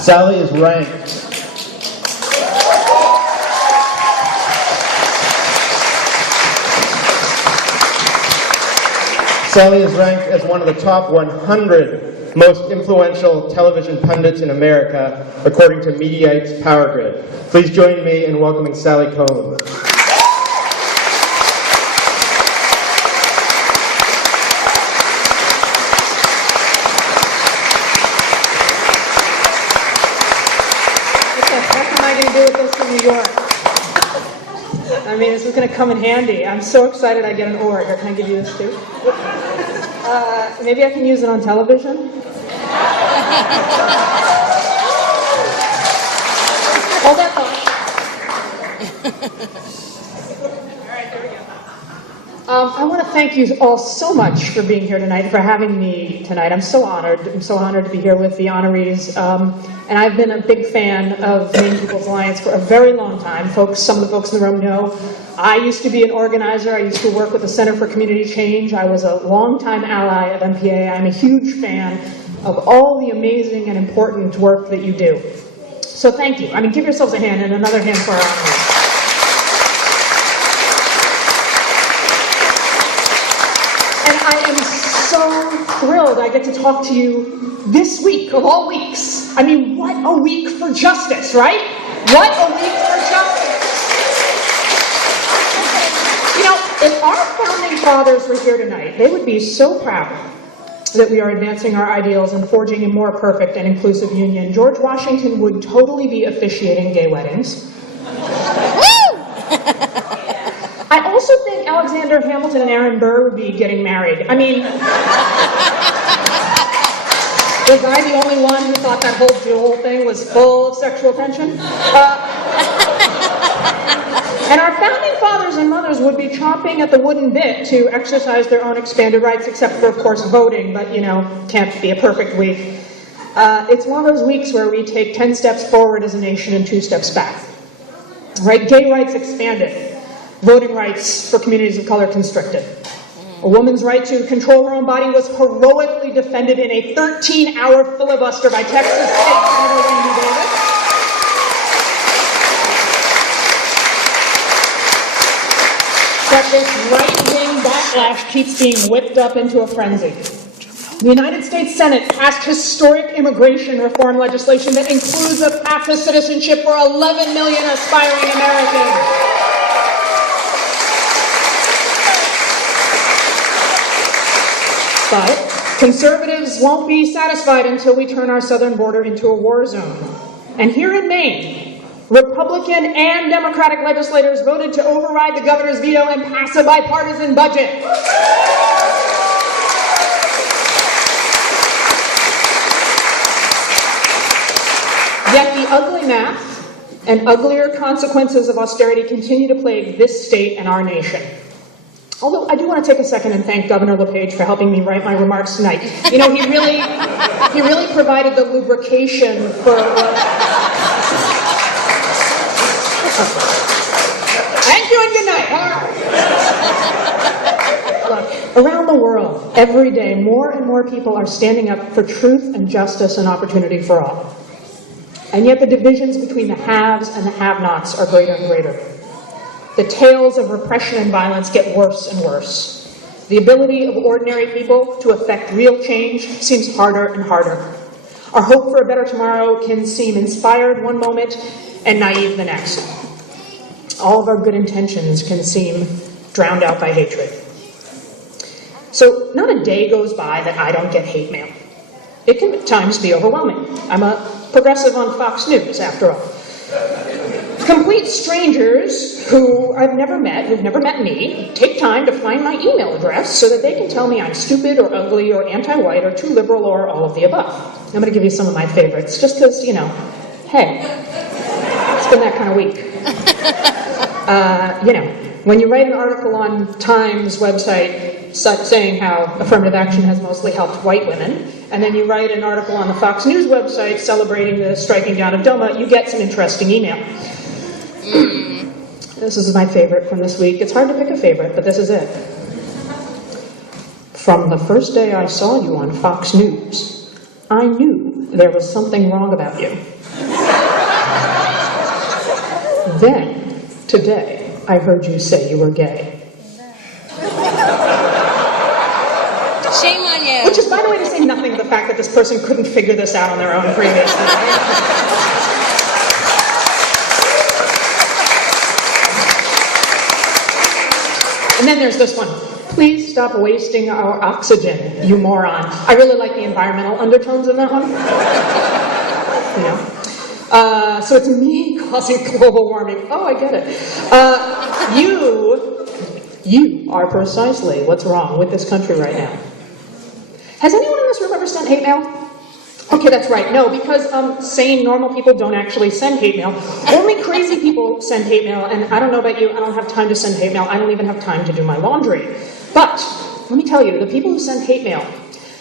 Sally is ranked. Sally is ranked as one of the top 100 most influential television pundits in America, according to Mediaite's Power Grid. Please join me in welcoming Sally Kohn. New York. I mean, this is going to come in handy. I'm so excited I get an award. Here, can I give you this too? Maybe I can use it on television? Hold that thought. All right, there we go. I want to thank you all so much for being here tonight, for having me tonight. I'm so honored. I'm so honored to be here with the honorees. And I've been a big fan of Maine People's Alliance for a very long time. Some of the folks in the room know. I used to be an organizer. I used to work with the Center for Community Change. I was a longtime ally of MPA. I'm a huge fan of all the amazing and important work that you do. So thank you. I mean, give yourselves a hand and another hand for our honorees. And I am so thrilled I get to talk to you this week of all weeks. I mean, what a week for justice, right? What a week for justice. You know, if our founding fathers were here tonight, they would be so proud that we are advancing our ideals and forging a more perfect and inclusive union. George Washington would totally be officiating gay weddings. I also think Alexander Hamilton and Aaron Burr would be getting married. I mean, was I the only one who thought that whole duel thing was full of sexual tension? And our founding fathers and mothers would be chomping at the wooden bit to exercise their own expanded rights, except for, of course, voting, but, you know, can't be a perfect week. It's one of those weeks where we take 10 steps forward as a nation and 2 steps back. Right? Gay rights expanded. Voting rights for communities of color constricted. A woman's right to control her own body was heroically defended in a 13-hour filibuster by Texas State Senator Randy Davis. But this right-wing backlash keeps being whipped up into a frenzy. The United States Senate passed historic immigration reform legislation that includes a path to citizenship for 11 million aspiring Americans. But conservatives won't be satisfied until we turn our southern border into a war zone. And here in Maine, Republican and Democratic legislators voted to override the governor's veto and pass a bipartisan budget. Yet the ugly math and uglier consequences of austerity continue to plague this state and our nation. Although I do want to take a second and thank Governor LePage for helping me write my remarks tonight. You know, he really provided the lubrication for. Thank you and good night. Look, around the world, every day, more and more people are standing up for truth and justice and opportunity for all. And yet the divisions between the haves and the have-nots are greater and greater. The tales of repression and violence get worse and worse. The ability of ordinary people to effect real change seems harder and harder. Our hope for a better tomorrow can seem inspired one moment and naive the next. All of our good intentions can seem drowned out by hatred. So not a day goes by that I don't get hate mail. It can at times be overwhelming. I'm a progressive on Fox News, after all. Complete strangers who I've never met, who've never met me, take time to find my email address so that they can tell me I'm stupid or ugly or anti-white or too liberal or all of the above. I'm going to give you some of my favorites, just because, you know, hey, it's been that kind of week. You know, when you write an article on Times website saying how affirmative action has mostly helped white women, and then you write an article on the Fox News website celebrating the striking down of DOMA, you get some interesting email. This is my favorite from this week. It's hard to pick a favorite, but this is it. From the first day I saw you on Fox News, I knew there was something wrong about you. Then, today, I heard you say you were gay. Shame on you. Which is, by the way, to say nothing of the fact that this person couldn't figure this out on their own previously. And then there's this one. Please stop wasting our oxygen, you moron. I really like the environmental undertones of that one. You know? So it's me causing global warming. Oh, I get it. You are precisely what's wrong with this country right now. Has anyone in this room ever sent hate mail? Okay, that's right. No, because sane, normal people don't actually send hate mail. Only crazy people send hate mail, and I don't know about you, I don't have time to send hate mail. I don't even have time to do my laundry. But, let me tell you, the people who send hate mail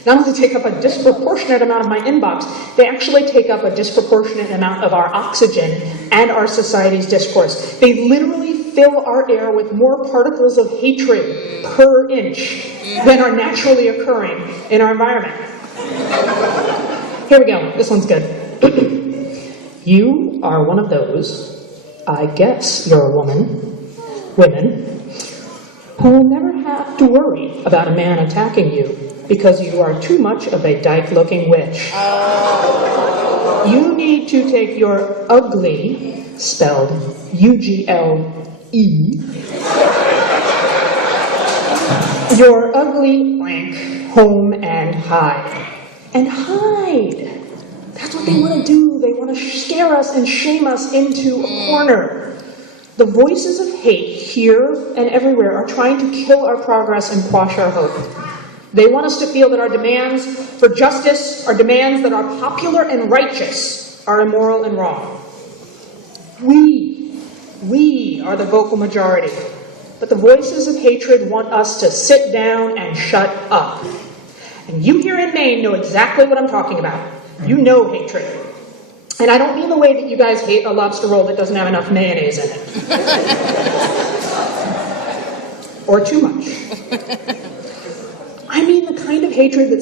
not only take up a disproportionate amount of my inbox, they actually take up a disproportionate amount of our oxygen and our society's discourse. They literally fill our air with more particles of hatred per inch than are naturally occurring in our environment. Here we go. This one's good. You are one of those, I guess you're a women, who will never have to worry about a man attacking you because you are too much of a dyke-looking witch. You need to take your ugly, spelled U-G-L-E, your ugly blank home and hide. And hide. That's what they want to do. They want to scare us and shame us into a corner. The voices of hate here and everywhere are trying to kill our progress and quash our hope. They want us to feel that our demands for justice, our demands that are popular and righteous, are immoral and wrong. We are the vocal majority. But the voices of hatred want us to sit down and shut up. And you here in Maine know exactly what I'm talking about. You know hatred. And I don't mean the way that you guys hate a lobster roll that doesn't have enough mayonnaise in it. Or too much. I mean the kind of hatred that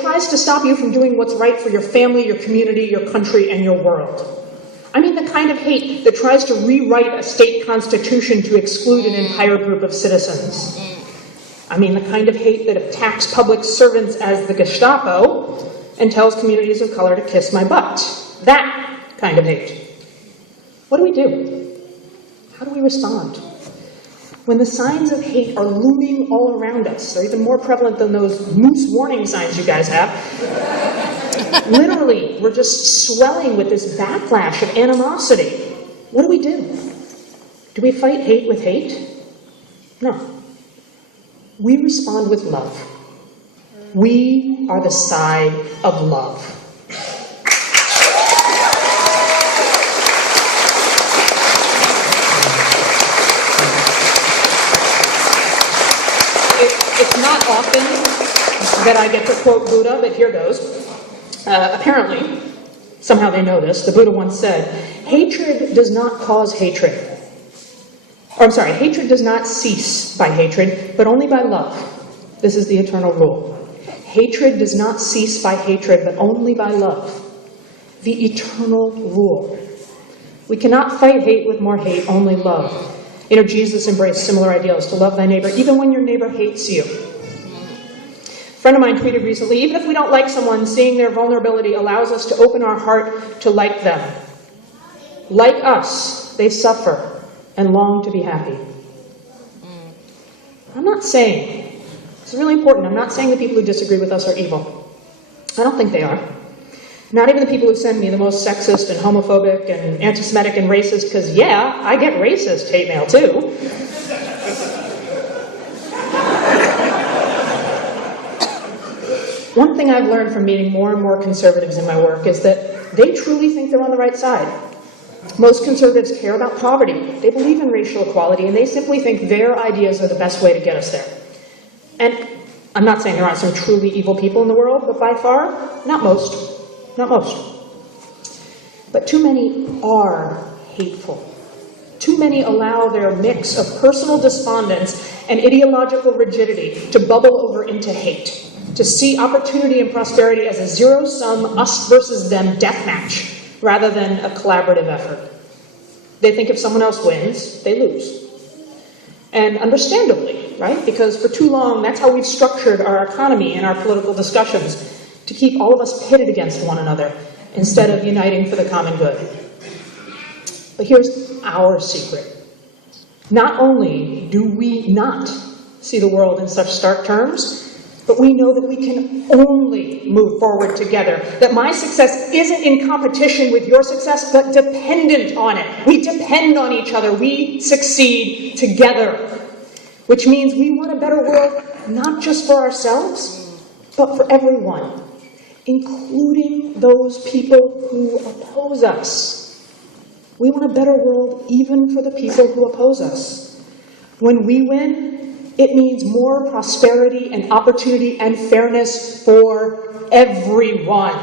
tries to stop you from doing what's right for your family, your community, your country, and your world. I mean the kind of hate that tries to rewrite a state constitution to exclude an entire group of citizens. I mean the kind of hate that attacks public servants as the Gestapo and tells communities of color to kiss my butt. That kind of hate. What do we do? How do we respond? When the signs of hate are looming all around us, they're even more prevalent than those moose warning signs you guys have. Literally, we're just swelling with this backlash of animosity. What do we do? Do we fight hate with hate? No. We respond with love. We are the side of love. It's not often that I get to quote Buddha, but here goes. Apparently, somehow they know this, the Buddha once said, hatred does not cause hatred. Hatred does not cease by hatred, but only by love. This is the eternal rule. Hatred does not cease by hatred, but only by love. The eternal rule. We cannot fight hate with more hate, only love. You know, Jesus embraced similar ideals, to love thy neighbor, even when your neighbor hates you. A friend of mine tweeted recently, even if we don't like someone, seeing their vulnerability allows us to open our heart to like them. Like us, they suffer and long to be happy. I'm not saying, this is really important, I'm not saying the people who disagree with us are evil. I don't think they are. Not even the people who send me the most sexist and homophobic and anti-Semitic and racist, because yeah, I get racist hate mail too. One thing I've learned from meeting more and more conservatives in my work is that they truly think they're on the right side. Most conservatives care about poverty, they believe in racial equality, and they simply think their ideas are the best way to get us there. And I'm not saying there aren't some truly evil people in the world, but by far, not most. Not most. But too many are hateful. Too many allow their mix of personal despondence and ideological rigidity to bubble over into hate, to see opportunity and prosperity as a zero-sum, us versus them deathmatch, rather than a collaborative effort. They think if someone else wins, they lose. And understandably, right? Because for too long, that's how we've structured our economy and our political discussions, to keep all of us pitted against one another, instead of uniting for the common good. But here's our secret. Not only do we not see the world in such stark terms, but we know that we can only move forward together, that my success isn't in competition with your success, but dependent on it. We depend on each other. We succeed together, which means we want a better world, not just for ourselves, but for everyone, including those people who oppose us. We want a better world even for the people who oppose us. When we win, it means more prosperity and opportunity and fairness for everyone.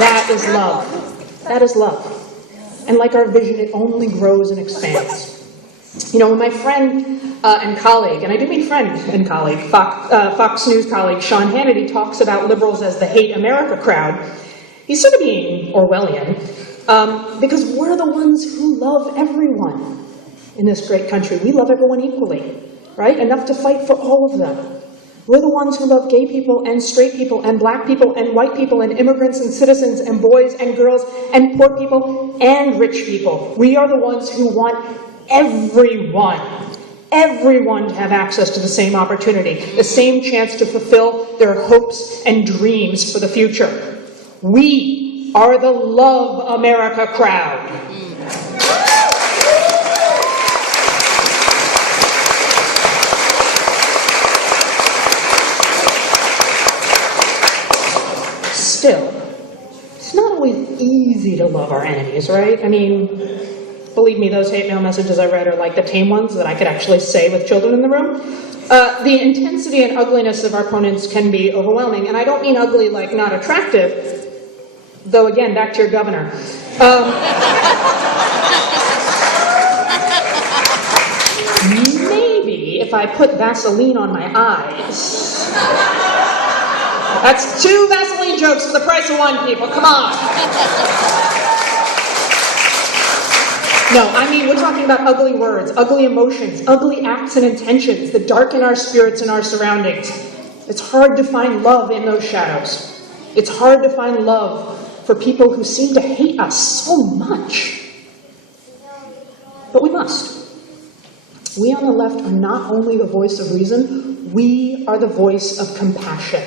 That is love. That is love. And like our vision, it only grows and expands. You know, when my friend and colleague, and I do mean friend and colleague, Fox News colleague Sean Hannity talks about liberals as the hate America crowd, he's sort of being Orwellian, because we're the ones who love everyone in this great country. We love everyone equally, right? Enough to fight for all of them. We're the ones who love gay people and straight people and black people and white people and immigrants and citizens and boys and girls and poor people and rich people. We are the ones who want everyone to have access to the same opportunity, the same chance to fulfill their hopes and dreams for the future. We are the Love America crowd. Still, it's not always easy to love our enemies, right? I mean, believe me, those hate mail messages I read are like the tame ones that I could actually say with children in the room. The intensity and ugliness of our opponents can be overwhelming, and I don't mean ugly like not attractive, though again, back to your governor. Maybe if I put Vaseline on my eyes. That's 2 Vaseline jokes for the price of 1, people, come on. No, I mean, we're talking about ugly words, ugly emotions, ugly acts and intentions that darken our spirits and our surroundings. It's hard to find love in those shadows. It's hard to find love for people who seem to hate us so much. But we must. We on the left are not only the voice of reason, we are the voice of compassion.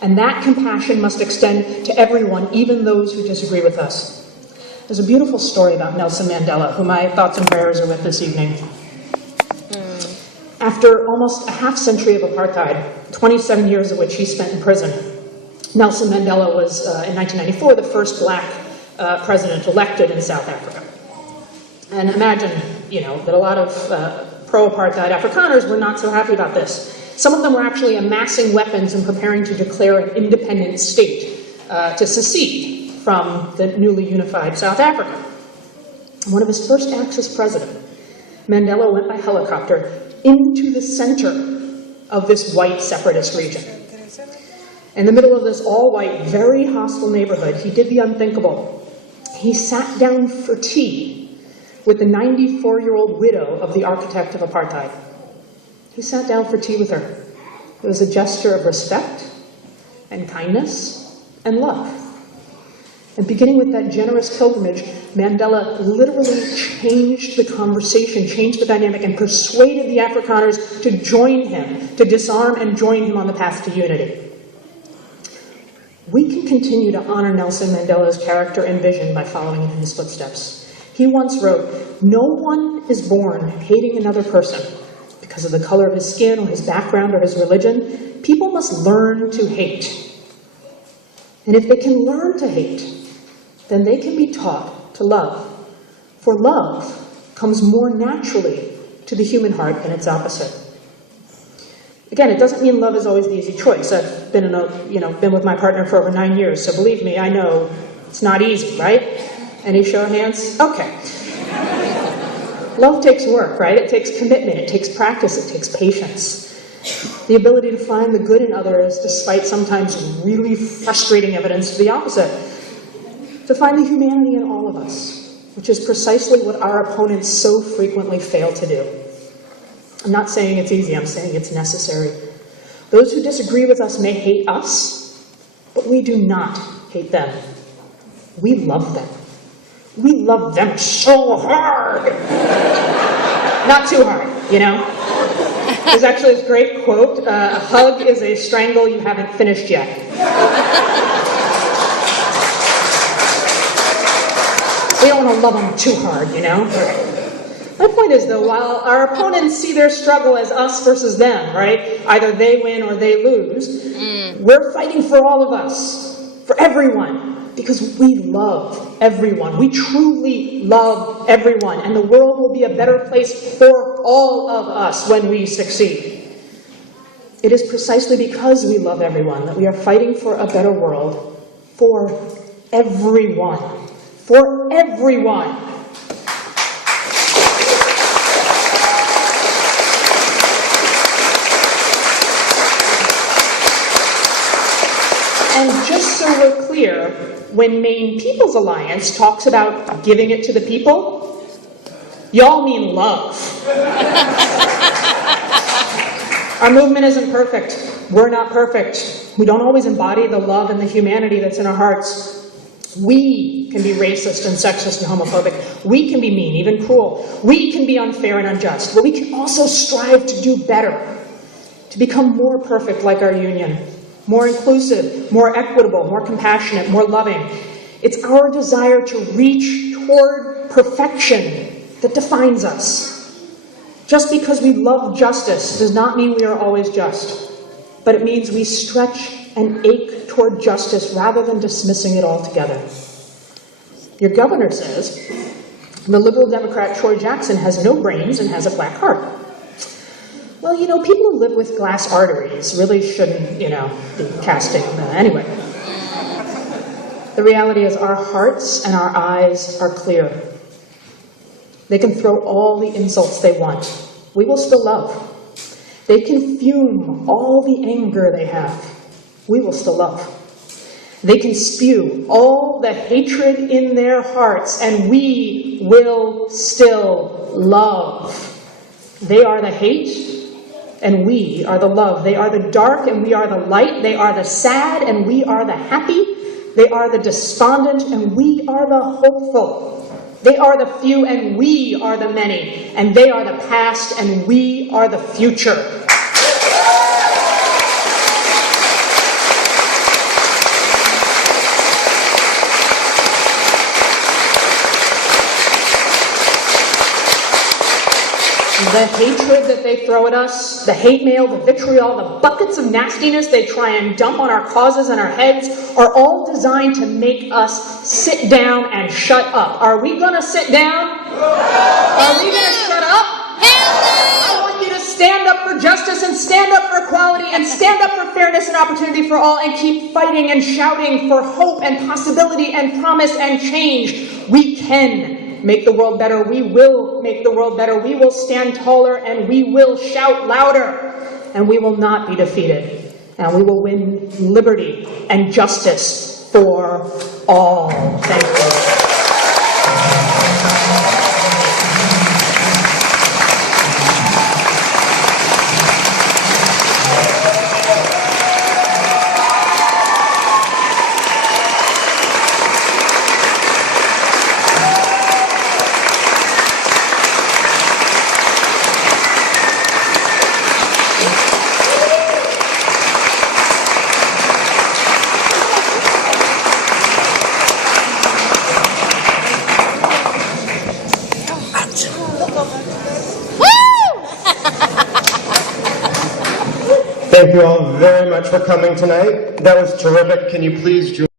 And that compassion must extend to everyone, even those who disagree with us. There's a beautiful story about Nelson Mandela, who my thoughts and prayers are with this evening. After almost a half-century of apartheid, 27 years of which he spent in prison, Nelson Mandela was, in 1994, the first black president elected in South Africa. And imagine, you know, that a lot of pro-apartheid Afrikaners were not so happy about this. Some of them were actually amassing weapons and preparing to declare an independent state to secede from the newly unified South Africa. One of his first acts as president, Mandela went by helicopter into the center of this white separatist region. In the middle of this all-white, very hostile neighborhood, he did the unthinkable. He sat down for tea with the 94-year-old widow of the architect of apartheid. He sat down for tea with her. It was a gesture of respect and kindness and love. And beginning with that generous pilgrimage, Mandela literally changed the conversation, changed the dynamic, and persuaded the Afrikaners to join him, to disarm and join him on the path to unity. We can continue to honor Nelson Mandela's character and vision by following in his footsteps. He once wrote, "No one is born hating another person because of the color of his skin or his background or his religion. People must learn to hate. And if they can learn to hate, then they can be taught to love. For love comes more naturally to the human heart than its opposite." Again, it doesn't mean love is always the easy choice. I've been been with my partner for over 9 years, so believe me, I know it's not easy, right? Any show of hands? Okay. Love takes work, right? It takes commitment, it takes practice, it takes patience. The ability to find the good in others, despite sometimes really frustrating evidence to the opposite. To find the humanity in all of us, which is precisely what our opponents so frequently fail to do. I'm not saying it's easy, I'm saying it's necessary. Those who disagree with us may hate us, but we do not hate them. We love them. We love them so hard. Not too hard, you know? There's actually this great quote, a hug is a strangle you haven't finished yet. We don't want to love them too hard, you know? My point is, though, while our opponents see their struggle as us versus them, right? Either they win or they lose, we're fighting for all of us, for everyone, because we love everyone. We truly love everyone, and the world will be a better place for all of us when we succeed. It is precisely because we love everyone that we are fighting for a better world for everyone. For everyone. And just so we're clear, when Maine People's Alliance talks about giving it to the people, y'all mean love. Our movement isn't perfect. We're not perfect. We don't always embody the love and the humanity that's in our hearts. We can be racist and sexist and homophobic. We can be mean, even cruel. We can be unfair and unjust. But we can also strive to do better, to become more perfect like our union. More inclusive, more equitable, more compassionate, more loving. It's our desire to reach toward perfection that defines us. Just because we love justice does not mean we are always just, but it means we stretch and ache toward justice rather than dismissing it altogether. Your governor says the liberal Democrat Troy Jackson has no brains and has a black heart. Well, you know, people who live with glass arteries really shouldn't, be casting anyway. The reality is our hearts and our eyes are clear. They can throw all the insults they want. We will still love. They can fume all the anger they have. We will still love. They can spew all the hatred in their hearts, and we will still love. They are the hate, and we are the love. They are the dark, and we are the light. They are the sad, and we are the happy. They are the despondent, and we are the hopeful. They are the few, and we are the many. And they are the past, and we are the future. The hatred that they throw at us, the hate mail, the vitriol, the buckets of nastiness they try and dump on our causes and our heads are all designed to make us sit down and shut up. Are we going to sit down? Are we going to shut up? I want you to stand up for justice and stand up for equality and stand up for fairness and opportunity for all and keep fighting and shouting for hope and possibility and promise and change. We can make the world better. We will make the world better. We will stand taller and we will shout louder. And we will not be defeated. And we will win liberty and justice for all. Thank you. Thank you all very much for coming tonight. That was terrific. Can you please join